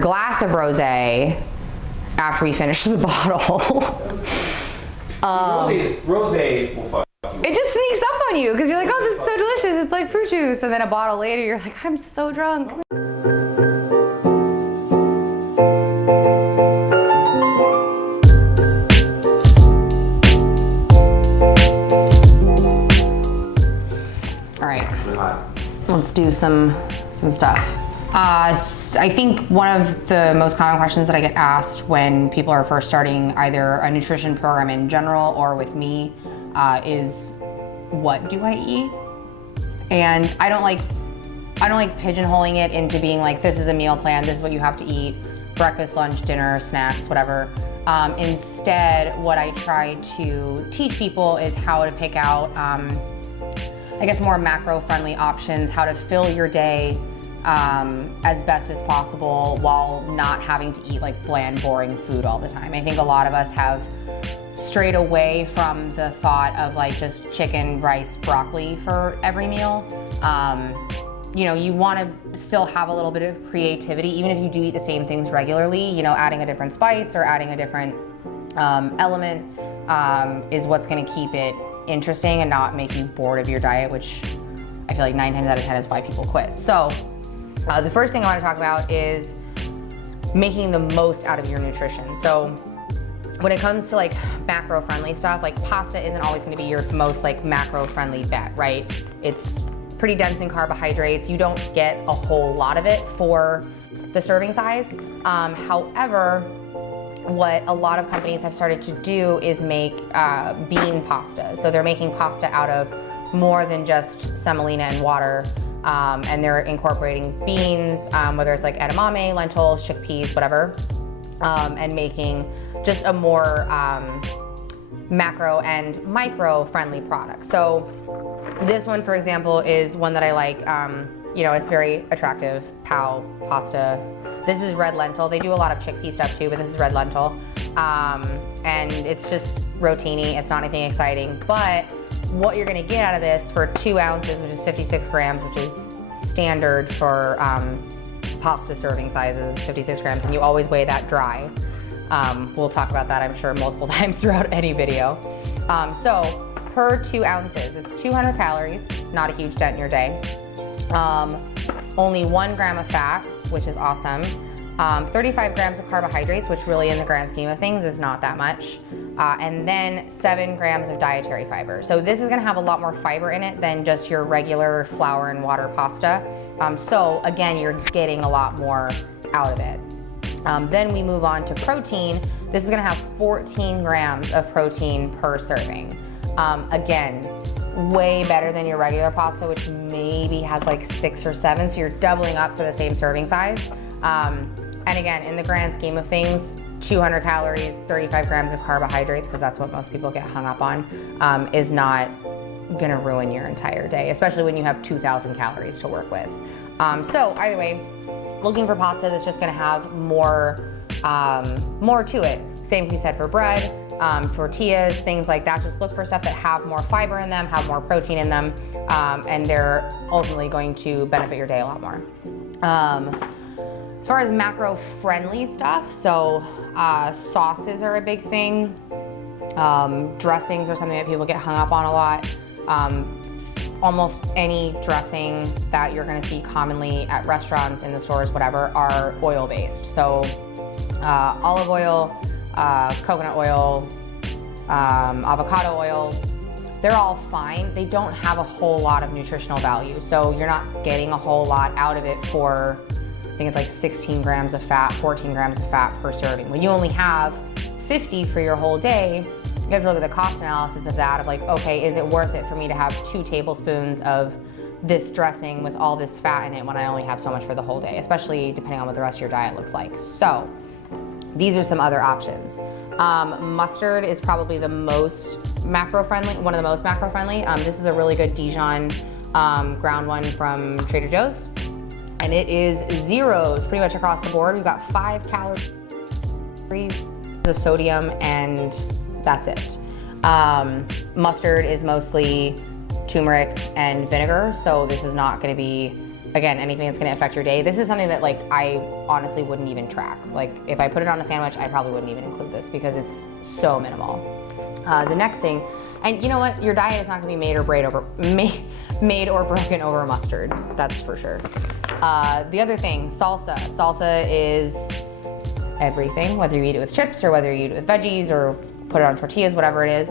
glass of rosé after we finish the bottle. Rosé will fuck you. It just sneaks up on you because you're like, oh, this is so delicious. It's like fruit juice. And then a bottle later, you're like, I'm so drunk. All right, let's do some stuff. I think one of the most common questions that I get asked when people are first starting either a nutrition program in general or with me is, what do I eat? And I don't like pigeonholing it into being like, this is a meal plan, this is what you have to eat, breakfast, lunch, dinner, snacks, whatever. Instead, what I try to teach people is how to pick out, I guess, more macro-friendly options, how to fill your day as best as possible while not having to eat like bland, boring food all the time. I think a lot of us have strayed away from the thought of like just chicken, rice, broccoli for every meal. You know, you want to still have a little bit of creativity, even if you do eat the same things regularly. You know, adding a different spice or adding a different element is what's going to keep it interesting and not make you bored of your diet, which I feel like 9 times out of 10 is why people quit. So the first thing I want to talk about is making the most out of your nutrition. So when it comes to like macro-friendly stuff, like pasta isn't always going to be your most like macro-friendly bet, right? It's pretty dense in carbohydrates. You don't get a whole lot of it for the serving size. However, what a lot of companies have started to do is make bean pasta. So they're making pasta out of more than just semolina and water, and they're incorporating beans, whether it's like edamame, lentils, chickpeas, whatever, and making just a more macro and micro friendly product. So this one, for example, is one that I like. You know, it's very attractive, POW pasta. This is red lentil. They do a lot of chickpea stuff too, but this is red lentil. And it's just rotini. It's not anything exciting, but what you're gonna get out of this for 2 ounces, which is 56 grams, which is standard for pasta serving sizes, 56 grams, and you always weigh that dry. We'll talk about that, I'm sure, multiple times throughout any video. So per 2 ounces, it's 200 calories, not a huge dent in your day. Only 1 gram of fat, which is awesome. 35 grams of carbohydrates, which really in the grand scheme of things is not that much. And then 7 grams of dietary fiber. So this is gonna have a lot more fiber in it than just your regular flour and water pasta. So again, you're getting a lot more out of it. Then we move on to protein. This is gonna have 14 grams of protein per serving. Again, way better than your regular pasta, which maybe has like 6 or 7, so you're doubling up for the same serving size. And again, in the grand scheme of things, 200 calories, 35 grams of carbohydrates, because that's what most people get hung up on, is not gonna ruin your entire day, especially when you have 2,000 calories to work with. So either way, looking for pasta that's just gonna have more to it. Same can be said for bread, tortillas, things like that. Just look for stuff that have more fiber in them, have more protein in them, and they're ultimately going to benefit your day a lot more. As far as macro-friendly stuff, so sauces are a big thing. Dressings are something that people get hung up on a lot. Almost any dressing that you're gonna see commonly at restaurants, in the stores, whatever, are oil-based. So olive oil, coconut oil, avocado oil, they're all fine. They don't have a whole lot of nutritional value. So you're not getting a whole lot out of it for, I think it's like 16 grams of fat, 14 grams of fat per serving. When you only have 50 for your whole day, you have to look at the cost analysis of that, of like, okay, is it worth it for me to have 2 tablespoons of this dressing with all this fat in it when I only have so much for the whole day, especially depending on what the rest of your diet looks like. So these are some other options. Mustard is probably the most macro-friendly, one of the most macro-friendly. This is a really good Dijon ground one from Trader Joe's. And it is zeros pretty much across the board. We've got 5 calories of sodium, and that's it. Mustard is mostly turmeric and vinegar, so this is not gonna be again, anything that's gonna affect your day. This is something that like I honestly wouldn't even track. Like if I put it on a sandwich, I probably wouldn't even include this because it's so minimal. The next thing, and you know what? Your diet is not gonna be made or broken over mustard, that's for sure. The other thing, salsa. Salsa is everything, whether you eat it with chips or whether you eat it with veggies or put it on tortillas, whatever it is.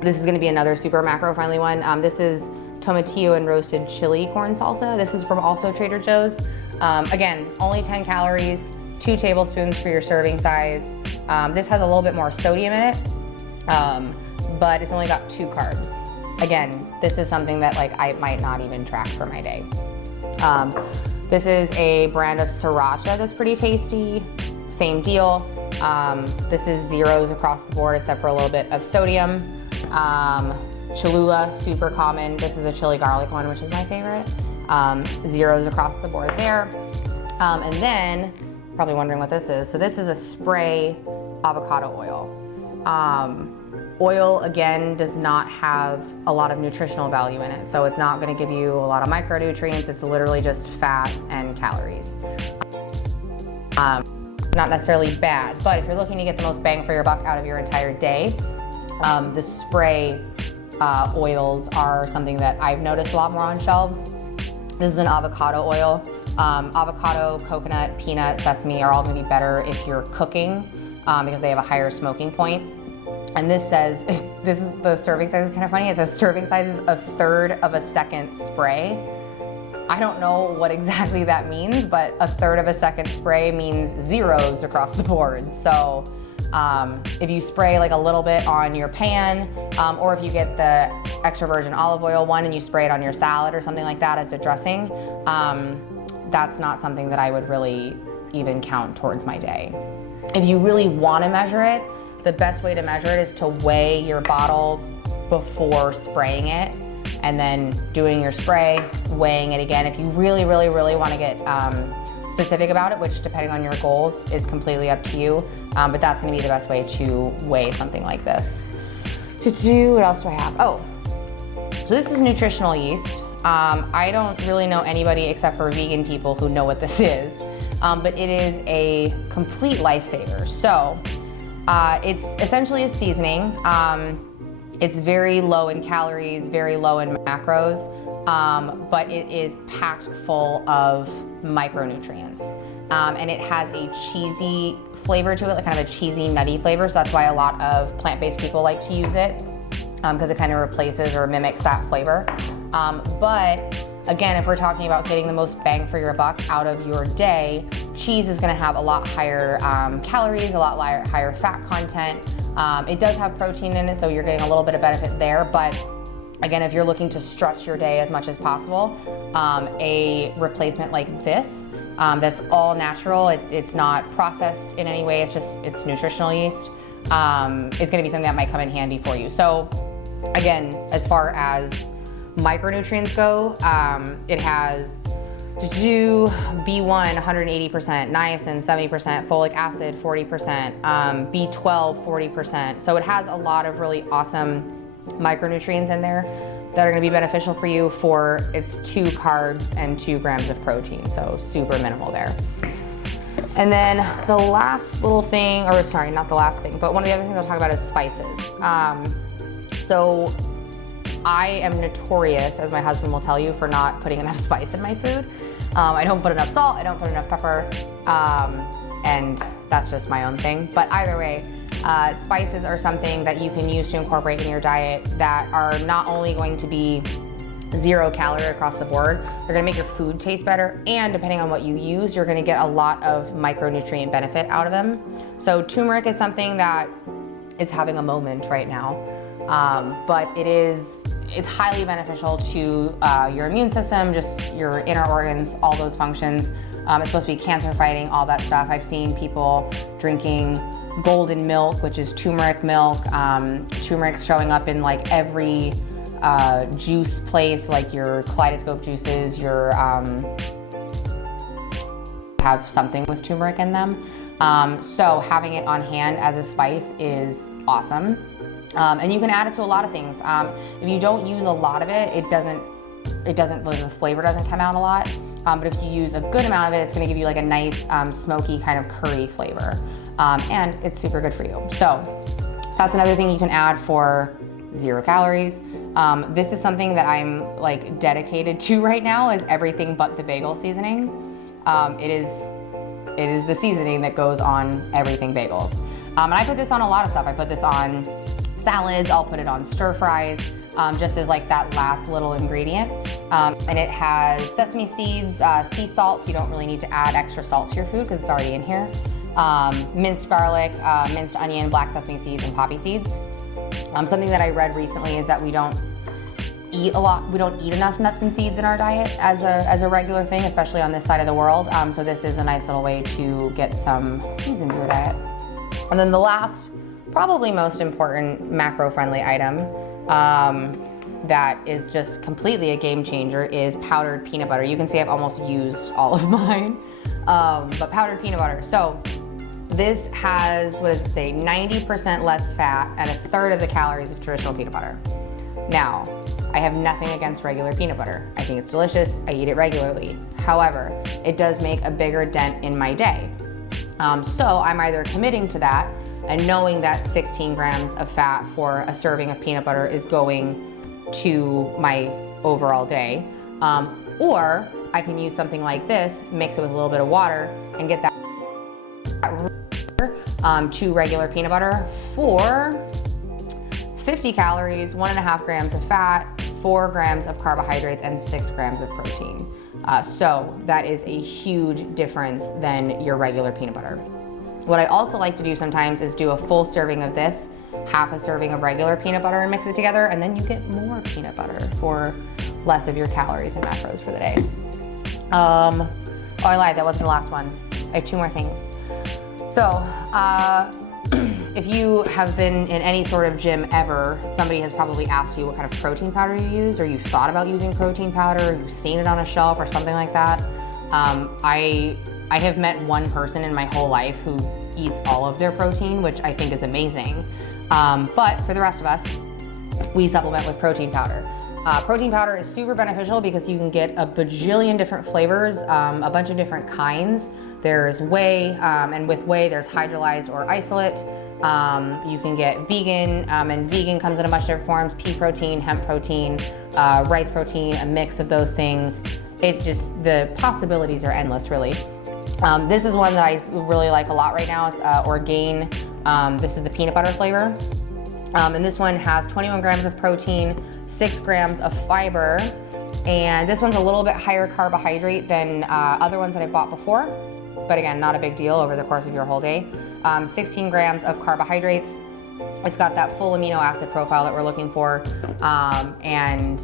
This is gonna be another super macro-friendly one. This is tomatillo and roasted chili corn salsa. This is from also Trader Joe's. Again, only 10 calories, 2 tablespoons for your serving size. This has a little bit more sodium in it, but it's only got 2 carbs. Again, this is something that like I might not even track for my day. This is a brand of sriracha that's pretty tasty. Same deal. This is zeros across the board except for a little bit of sodium. Cholula, super common. This is a chili garlic one, which is my favorite. Zeros across the board there. And then, probably wondering what this is. So this is a spray avocado oil. Oil, again, does not have a lot of nutritional value in it. So it's not gonna give you a lot of micronutrients. It's literally just fat and calories. Not necessarily bad, but if you're looking to get the most bang for your buck out of your entire day, the spray oils are something that I've noticed a lot more on shelves. This is an avocado oil. Avocado, coconut, peanut, sesame are all gonna be better if you're cooking because they have a higher smoking point. And this says, this is the serving size is kind of funny. It says serving size is 1/3 of a second spray. I don't know what exactly that means, but 1/3 of a second spray means zeros across the board. So if you spray like a little bit on your pan, or if you get the extra virgin olive oil one and you spray it on your salad or something like that as a dressing, that's not something that I would really even count towards my day. If you really want to measure it, the best way to measure it is to weigh your bottle before spraying it and then doing your spray, weighing it again. If you really, really, really want to get specific about it, which depending on your goals is completely up to you, but that's gonna be the best way to weigh something like this. What else do I have? Oh, so this is nutritional yeast. I don't really know anybody except for vegan people who know what this is, but it is a complete lifesaver. So it's essentially a seasoning. It's very low in calories, very low in macros, but it is packed full of micronutrients. And it has a cheesy flavor to it, like kind of a cheesy, nutty flavor. So that's why a lot of plant-based people like to use it, because it kind of replaces or mimics that flavor. But again, if we're talking about getting the most bang for your buck out of your day, cheese is gonna have a lot higher calories, a lot higher fat content. It does have protein in it, so you're getting a little bit of benefit there. But again, if you're looking to stretch your day as much as possible, a replacement like this, that's all natural, it's not processed in any way, it's nutritional yeast, is gonna be something that might come in handy for you. So again, as far as micronutrients go, it has B1 180%, niacin 70%, folic acid 40%, B12 40%. So it has a lot of really awesome micronutrients in there that are going to be beneficial for you for its 2 carbs and 2 grams of protein. So super minimal there. And then the last little thing, or sorry, not the last thing, but one of the other things I'll talk about is spices. So I am notorious, as my husband will tell you, for not putting enough spice in my food. I don't put enough salt, I don't put enough pepper, and that's just my own thing. But either way, spices are something that you can use to incorporate in your diet that are not only going to be 0 calorie across the board, they're gonna make your food taste better, and depending on what you use, you're gonna get a lot of micronutrient benefit out of them. So turmeric is something that is having a moment right now, but it's highly beneficial to your immune system, just your inner organs, all those functions. It's supposed to be cancer fighting, all that stuff. I've seen people drinking golden milk, which is turmeric milk. Turmeric's showing up in like every juice place, like your kaleidoscope juices, your have something with turmeric in them. So having it on hand as a spice is awesome. And you can add it to a lot of things. If you don't use a lot of it, it doesn't the flavor doesn't come out a lot. But if you use a good amount of it, it's gonna give you like a nice smoky kind of curry flavor. And it's super good for you. So that's another thing you can add for 0 calories. This is something that I'm like dedicated to right now, is everything but the bagel seasoning. It is the seasoning that goes on everything bagels. And I put this on a lot of stuff. I put this on salads, I'll put it on stir fries, just as like that last little ingredient. And it has sesame seeds, sea salt, so you don't really need to add extra salt to your food because it's already in here. Minced garlic, minced onion, black sesame seeds, and poppy seeds. Something that I read recently is that we don't eat enough nuts and seeds in our diet as a regular thing, especially on this side of the world. So this is a nice little way to get some seeds into your diet. And then the last, probably most important macro-friendly item that is just completely a game changer is powdered peanut butter. You can see I've almost used all of mine, but powdered peanut butter. So this has, what does it say, 90% less fat and 1/3 of the calories of traditional peanut butter. Now, I have nothing against regular peanut butter. I think it's delicious, I eat it regularly. However, it does make a bigger dent in my day. So I'm either committing to that and knowing that 16 grams of fat for a serving of peanut butter is going to my overall day, or I can use something like this, mix it with a little bit of water, and get that to regular peanut butter for 50 calories, 1.5 grams of fat, 4 grams of carbohydrates, and 6 grams of protein. So that is a huge difference than your regular peanut butter. What I also like to do sometimes is do a full serving of this, half a serving of regular peanut butter, and mix it together, and then you get more peanut butter for less of your calories and macros for the day. Oh, I lied, that wasn't the last one. I have 2 more things. So, if you have been in any sort of gym ever, somebody has probably asked you what kind of protein powder you use, or you've thought about using protein powder, or you've seen it on a shelf or something like that. I have met one person in my whole life who eats all of their protein, which I think is amazing. But for the rest of us, we supplement with protein powder. Protein powder is super beneficial because you can get a bajillion different flavors, a bunch of different kinds. There's whey, and with whey there's hydrolyzed or isolate. You can get vegan, and vegan comes in a bunch of different forms: pea protein, hemp protein, rice protein, a mix of those things. The possibilities are endless, really. This is one that I really like a lot right now. It's Orgain. This is the peanut butter flavor. And this one has 21 grams of protein, 6 grams of fiber, and this one's a little bit higher carbohydrate than other ones that I've bought before. But again, not a big deal over the course of your whole day. 16 grams of carbohydrates. It's got that full amino acid profile that we're looking for. And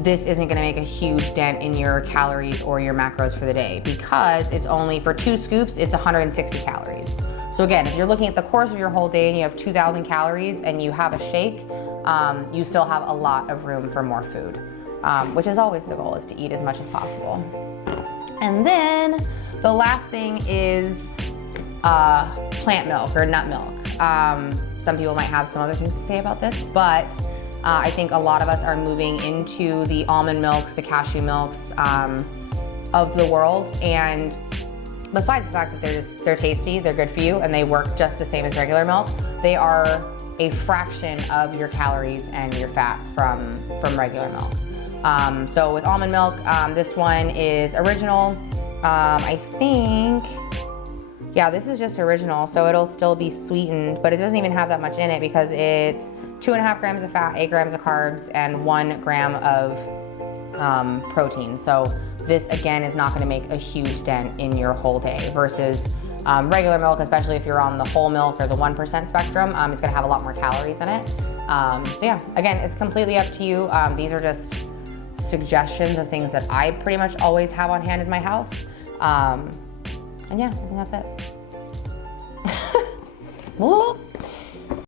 this isn't gonna make a huge dent in your calories or your macros for the day, because it's only, for 2 scoops, it's 160 calories. So again, if you're looking at the course of your whole day and you have 2,000 calories and you have a shake, you still have a lot of room for more food, which is always the goal, is to eat as much as possible. And then the last thing is plant milk or nut milk. Some people might have some other things to say about this, but I think a lot of us are moving into the almond milks, the cashew milks of the world. And besides the fact that they're tasty, they're good for you, and they work just the same as regular milk, they are a fraction of your calories and your fat from regular milk. So with almond milk, this one is original. I think, yeah, this is just original, so it'll still be sweetened, but it doesn't even have that much in it because it's 2.5 grams of fat, 8 grams of carbs, and 1 gram of protein. So this, again, is not gonna make a huge dent in your whole day versus regular milk, especially if you're on the whole milk or the 1% spectrum. It's gonna have a lot more calories in it. So yeah, again, it's completely up to you. These are just suggestions of things that I pretty much always have on hand in my house. And yeah, I think that's it. Whoop.